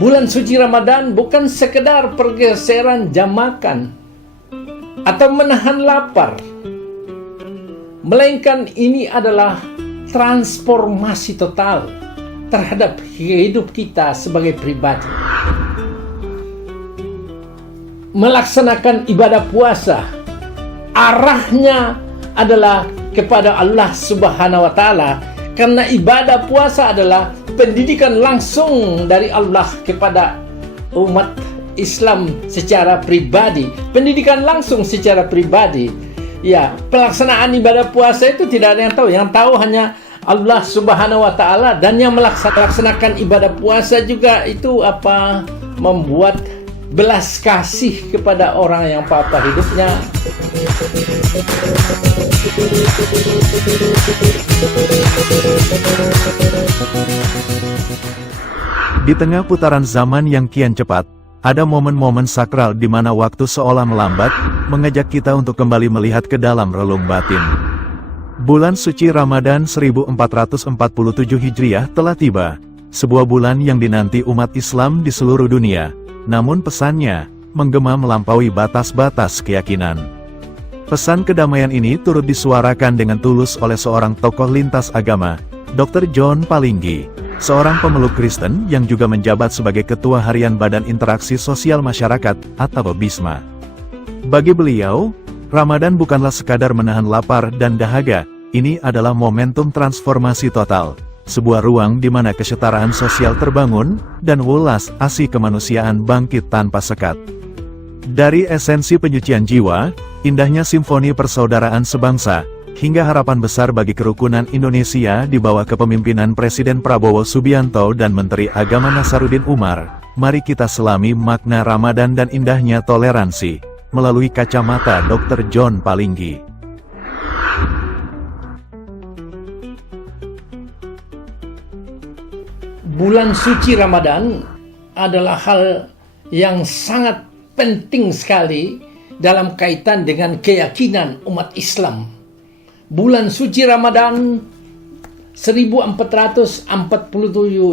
Bulan suci Ramadan bukan sekedar pergeseran jam makan atau menahan lapar, melainkan ini adalah transformasi total terhadap hidup kita sebagai pribadi. Melaksanakan ibadah puasa arahnya adalah kepada Allah Subhanahu wa Ta'ala, karena ibadah puasa adalah pendidikan langsung dari Allah kepada umat Islam secara pribadi, pendidikan langsung secara pribadi. Ya, pelaksanaan ibadah puasa itu tidak ada yang tahu. Yang tahu hanya Allah Subhanahu wa Ta'ala, dan yang melaksanakan ibadah puasa juga itu membuat belas kasih kepada orang yang papa hidupnya. Di tengah putaran zaman yang kian cepat, ada momen-momen sakral di mana waktu seolah melambat, mengajak kita untuk kembali melihat ke dalam relung batin. Bulan suci Ramadan 1447 Hijriah telah tiba, sebuah bulan yang dinanti umat Islam di seluruh dunia, namun pesannya menggema melampaui batas-batas keyakinan. Pesan kedamaian ini turut disuarakan dengan tulus oleh seorang tokoh lintas agama, Dr. John Palinggi, seorang pemeluk Kristen yang juga menjabat sebagai Ketua Harian Badan Interaksi Sosial Masyarakat atau BISMA. Bagi beliau, Ramadan bukanlah sekadar menahan lapar dan dahaga, ini adalah momentum transformasi total, sebuah ruang di mana kesetaraan sosial terbangun, dan welas asih kemanusiaan bangkit tanpa sekat. Dari esensi penyucian jiwa, indahnya simfoni persaudaraan sebangsa, hingga harapan besar bagi kerukunan Indonesia di bawah kepemimpinan Presiden Prabowo Subianto dan Menteri Agama Nasaruddin Umar, mari kita selami makna Ramadan dan indahnya toleransi, melalui kacamata Dr. John Palinggi. Bulan suci Ramadan adalah hal yang sangat penting sekali dalam kaitan dengan keyakinan umat Islam. Bulan suci Ramadan 1447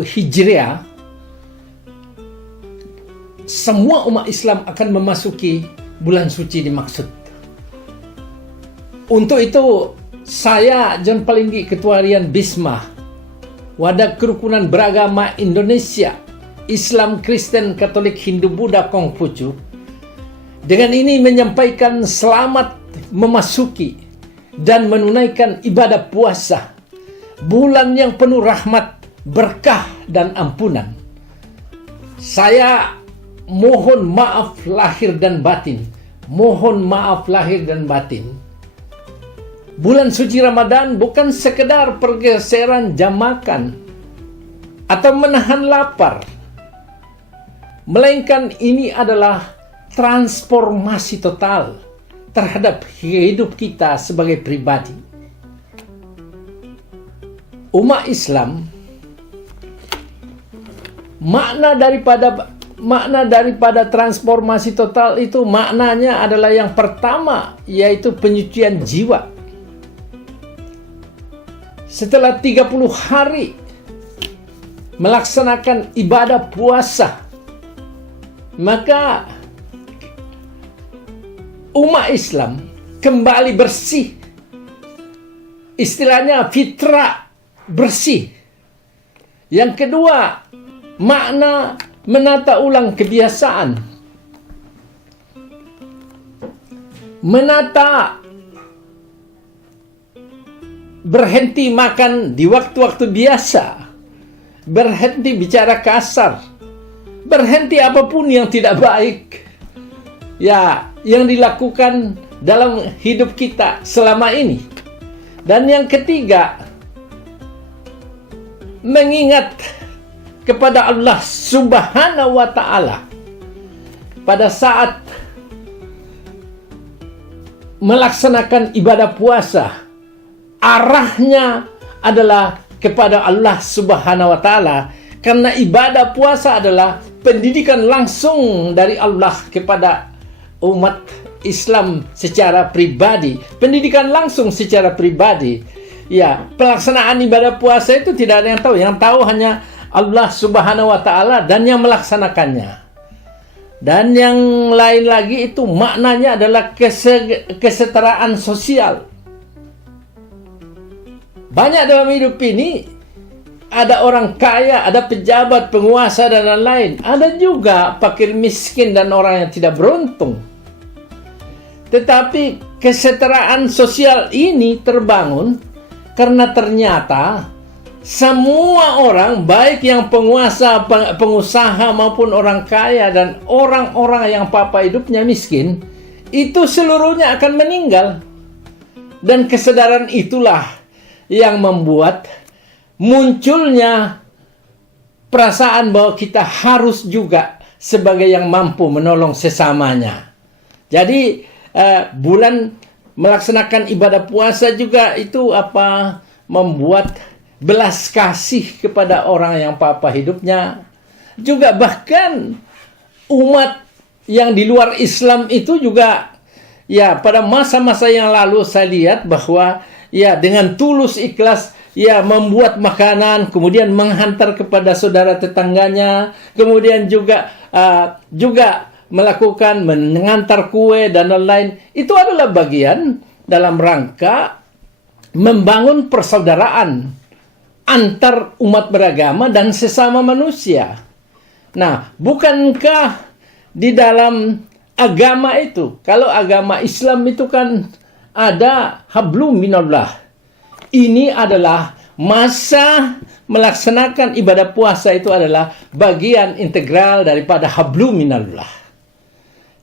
Hijriah, semua umat Islam akan memasuki bulan suci dimaksud. Untuk itu, saya John Palinggi, Ketua Harian BISMA, Wadah Kerukunan Beragama Indonesia, Islam, Kristen, Katolik, Hindu, Buddha, Konghucu, dengan ini menyampaikan selamat memasuki dan menunaikan ibadah puasa, bulan yang penuh rahmat, berkah, dan ampunan. Saya mohon maaf lahir dan batin. Mohon maaf lahir dan batin. Bulan suci Ramadan bukan sekedar pergeseran jam makan atau menahan lapar, melainkan ini adalah transformasi total terhadap hidup kita sebagai pribadi. Umat Islam, makna daripada transformasi total itu maknanya adalah yang pertama, yaitu penyucian jiwa. Setelah 30 hari melaksanakan ibadah puasa, maka umat Islam kembali bersih. Istilahnya fitrah bersih. Yang kedua, makna menata ulang kebiasaan. Menata berhenti makan di waktu-waktu biasa, berhenti bicara kasar, berhenti apapun yang tidak baik, ya, yang dilakukan dalam hidup kita selama ini. Dan yang ketiga, mengingat kepada Allah Subhanahu wa Ta'ala pada saat melaksanakan ibadah puasa. Arahnya adalah kepada Allah Subhanahu wa Ta'ala, karena ibadah puasa adalah pendidikan langsung dari Allah kepada umat Islam secara pribadi, pendidikan langsung secara pribadi. Ya, pelaksanaan ibadah puasa itu tidak ada yang tahu. Yang tahu hanya Allah Subhanahu wa taala dan yang melaksanakannya. Dan yang lain lagi itu maknanya adalah kesetaraan sosial. Banyak dalam hidup ini ada orang kaya, ada pejabat, penguasa dan lain-lain. Ada juga fakir miskin dan orang yang tidak beruntung. Tetapi kesetaraan sosial ini terbangun karena ternyata semua orang, baik yang penguasa, pengusaha maupun orang kaya dan orang-orang yang hidupnya miskin, itu seluruhnya akan meninggal. Dan kesadaran itulah yang membuat munculnya perasaan bahwa kita harus juga sebagai yang mampu menolong sesamanya. Jadi bulan melaksanakan ibadah puasa juga itu membuat belas kasih kepada orang yang hidupnya. Juga bahkan umat yang di luar Islam itu juga ya pada masa-masa yang lalu saya lihat bahwa ya dengan tulus ikhlas ya membuat makanan kemudian menghantar kepada saudara tetangganya, kemudian juga melakukan mengantar kue dan lain-lain. Itu adalah bagian dalam rangka membangun persaudaraan antar umat beragama dan sesama manusia. Nah, bukankah di dalam agama itu, kalau agama Islam itu kan ada hablum minallah. Ini adalah masa melaksanakan ibadah puasa itu adalah bagian integral daripada hablum minallah.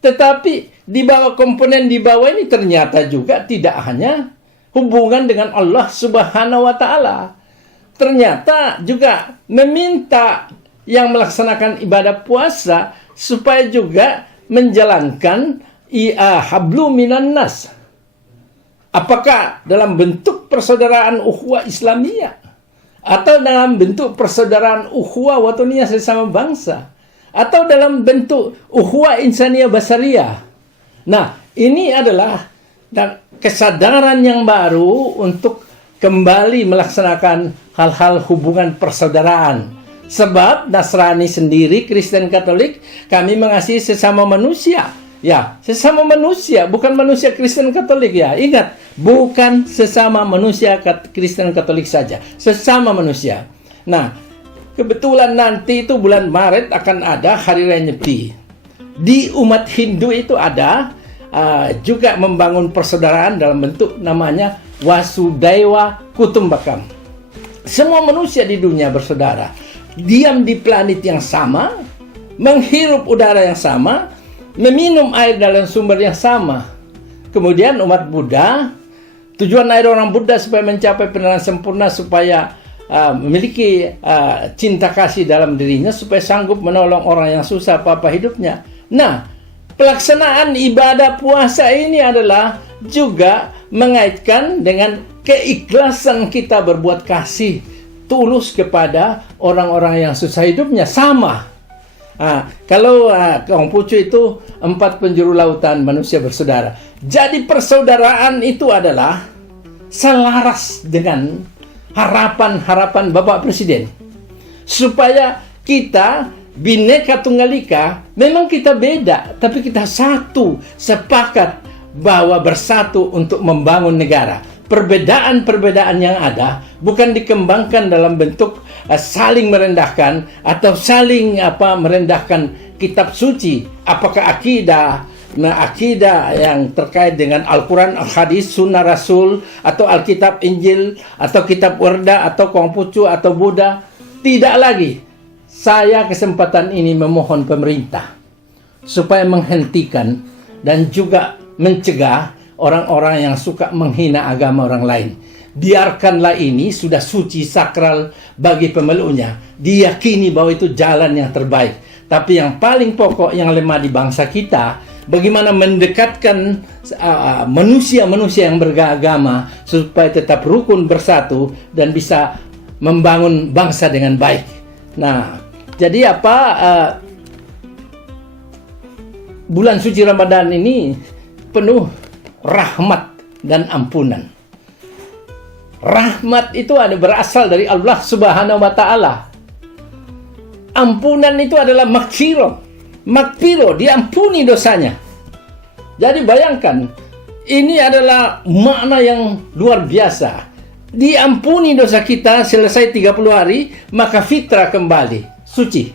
Tetapi di bawah komponen di bawah ini ternyata juga tidak hanya hubungan dengan Allah Subhanahu wa taala. Ternyata juga meminta yang melaksanakan ibadah puasa supaya juga menjalankan hablum minan nas. Apakah dalam bentuk persaudaraan ukhuwah Islamiyah atau dalam bentuk persaudaraan ukhuwah wataniyah sesama bangsa atau dalam bentuk ukhuwah insaniyah basariyah. Nah, ini adalah kesadaran yang baru untuk kembali melaksanakan hal-hal hubungan persaudaraan. Sebab Nasrani sendiri, Kristen Katolik, kami mengasihi sesama manusia. Ya, sesama manusia, bukan manusia Kristen Katolik ya. Ingat, bukan sesama manusia Kristen Katolik saja, sesama manusia. Nah, kebetulan nanti itu bulan Maret akan ada Hari Raya Nyepi. Di umat Hindu itu ada juga membangun persaudaraan dalam bentuk namanya Wasudhaiva Kutumbakam. Semua manusia di dunia bersaudara, diam di planet yang sama, menghirup udara yang sama, meminum air dalam sumber yang sama. Kemudian umat Buddha, tujuan air orang Buddha supaya mencapai penerangan sempurna, supaya memiliki cinta kasih dalam dirinya, supaya sanggup menolong orang yang susah apa hidupnya. Nah, pelaksanaan ibadah puasa ini adalah juga mengaitkan dengan keikhlasan kita berbuat kasih tulus kepada orang-orang yang susah hidupnya. Sama. Kalau Konghucu itu 4 penjuru lautan manusia bersaudara. Jadi persaudaraan itu adalah selaras dengan harapan-harapan Bapak Presiden. Supaya kita Bhinneka Tunggal Ika, memang kita beda, tapi kita satu, sepakat bahwa bersatu untuk membangun negara. Perbedaan-perbedaan yang ada bukan dikembangkan dalam bentuk saling merendahkan atau saling merendahkan kitab suci. Apakah akidah yang terkait dengan Al-Quran, Al-Hadis, Sunnah Rasul, atau Alkitab, Injil, atau Kitab Wardah, atau Konghucu, atau Buddha. Tidak lagi. Saya kesempatan ini memohon pemerintah supaya menghentikan dan juga mencegah orang-orang yang suka menghina agama orang lain. Biarkanlah ini sudah suci, sakral bagi pemeluknya. Diyakini bahwa itu jalan yang terbaik. Tapi yang paling pokok yang lemah di bangsa kita, bagaimana mendekatkan manusia-manusia yang beragama supaya tetap rukun bersatu dan bisa membangun bangsa dengan baik. Nah, jadi bulan suci Ramadan ini penuh rahmat dan ampunan. Rahmat itu berasal dari Allah Subhanahu wa taala. ampunan itu adalah makfiro. Makfiro, diampuni dosanya. Jadi bayangkan, ini adalah makna yang luar biasa. Diampuni dosa kita, selesai 30 hari, maka fitrah kembali, suci.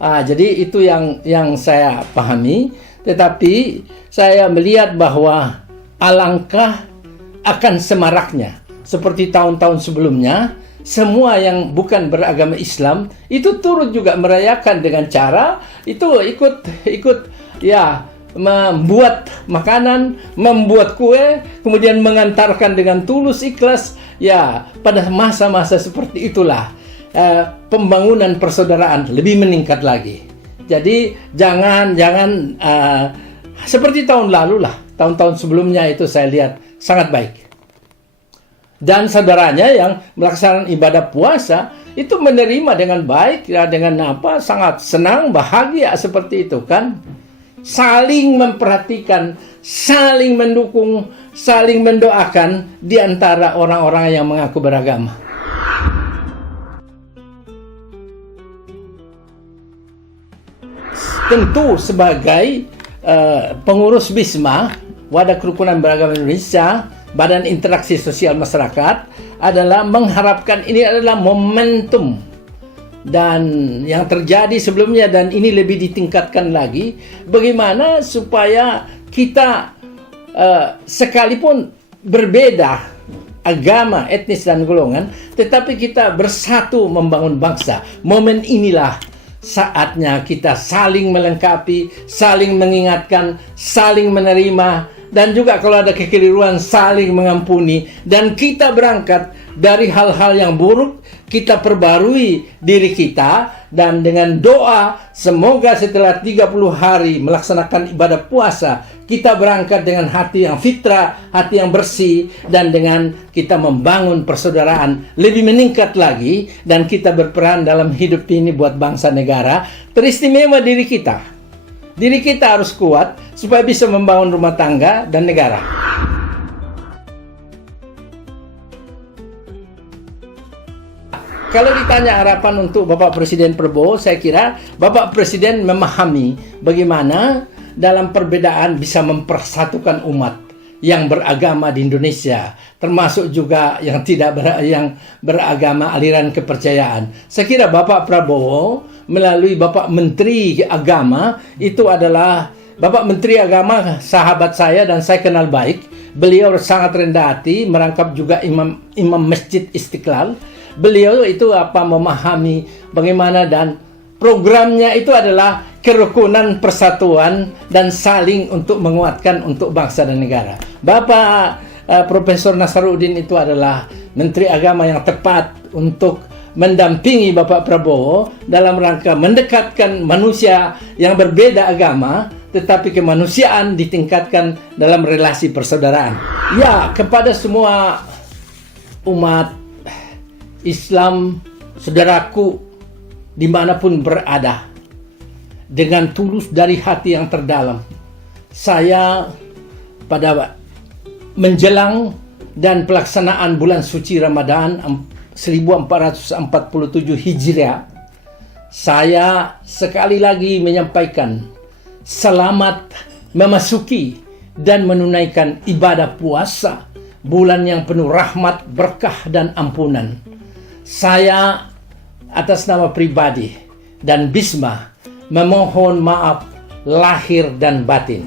Jadi itu yang saya pahami. Tetapi saya melihat bahwa alangkah akan semaraknya. Seperti tahun-tahun sebelumnya, semua yang bukan beragama Islam itu turut juga merayakan dengan cara itu ikut ya, membuat makanan, membuat kue, kemudian mengantarkan dengan tulus ikhlas. Ya, pada masa-masa seperti itulah pembangunan persaudaraan lebih meningkat lagi. Jadi jangan seperti tahun lalu lah, tahun-tahun sebelumnya itu saya lihat sangat baik. Dan saudaranya yang melaksanakan ibadah puasa itu menerima dengan baik, ya, dengan sangat senang, bahagia seperti itu kan. Saling memperhatikan, saling mendukung, saling mendoakan di antara orang-orang yang mengaku beragama. Tentu sebagai pengurus BISMA, Wadah Kerukunan Beragama Indonesia, Badan Interaksi Sosial Masyarakat, adalah mengharapkan ini adalah momentum dan yang terjadi sebelumnya, dan ini lebih ditingkatkan lagi, bagaimana supaya kita sekalipun berbeda agama, etnis dan golongan, tetapi kita bersatu membangun bangsa. Momen inilah saatnya kita saling melengkapi, saling mengingatkan, saling menerima, dan juga kalau ada kekeliruan saling mengampuni. Dan kita berangkat dari hal-hal yang buruk, kita perbarui diri kita, dan dengan doa semoga setelah 30 hari melaksanakan ibadah puasa, kita berangkat dengan hati yang fitrah, hati yang bersih, dan dengan kita membangun persaudaraan lebih meningkat lagi, dan kita berperan dalam hidup ini buat bangsa negara. Teristimewa diri kita. Diri kita harus kuat supaya bisa membangun rumah tangga dan negara. Kalau ditanya harapan untuk Bapak Presiden Prabowo, saya kira Bapak Presiden memahami bagaimana dalam perbedaan bisa mempersatukan umat yang beragama di Indonesia, termasuk juga yang tidak yang beragama aliran kepercayaan. Saya kira Bapak Prabowo melalui Bapak Menteri Agama, itu adalah Bapak Menteri Agama, sahabat saya dan saya kenal baik. Beliau sangat rendah hati, merangkap juga imam Masjid Istiqlal. Beliau itu memahami bagaimana, dan programnya itu adalah kerukunan, persatuan, dan saling untuk menguatkan untuk bangsa dan negara. Bapak Profesor Nasaruddin itu adalah Menteri Agama yang tepat untuk mendampingi Bapak Prabowo dalam rangka mendekatkan manusia yang berbeda agama, tetapi kemanusiaan ditingkatkan dalam relasi persaudaraan. Ya, kepada semua umat Islam, saudaraku dimanapun berada, dengan tulus dari hati yang terdalam, saya pada menjelang dan pelaksanaan bulan suci Ramadan 1447 Hijriah, saya sekali lagi menyampaikan selamat memasuki dan menunaikan ibadah puasa, bulan yang penuh rahmat, berkah, dan ampunan. Saya atas nama pribadi dan BISMA memohon maaf lahir dan batin.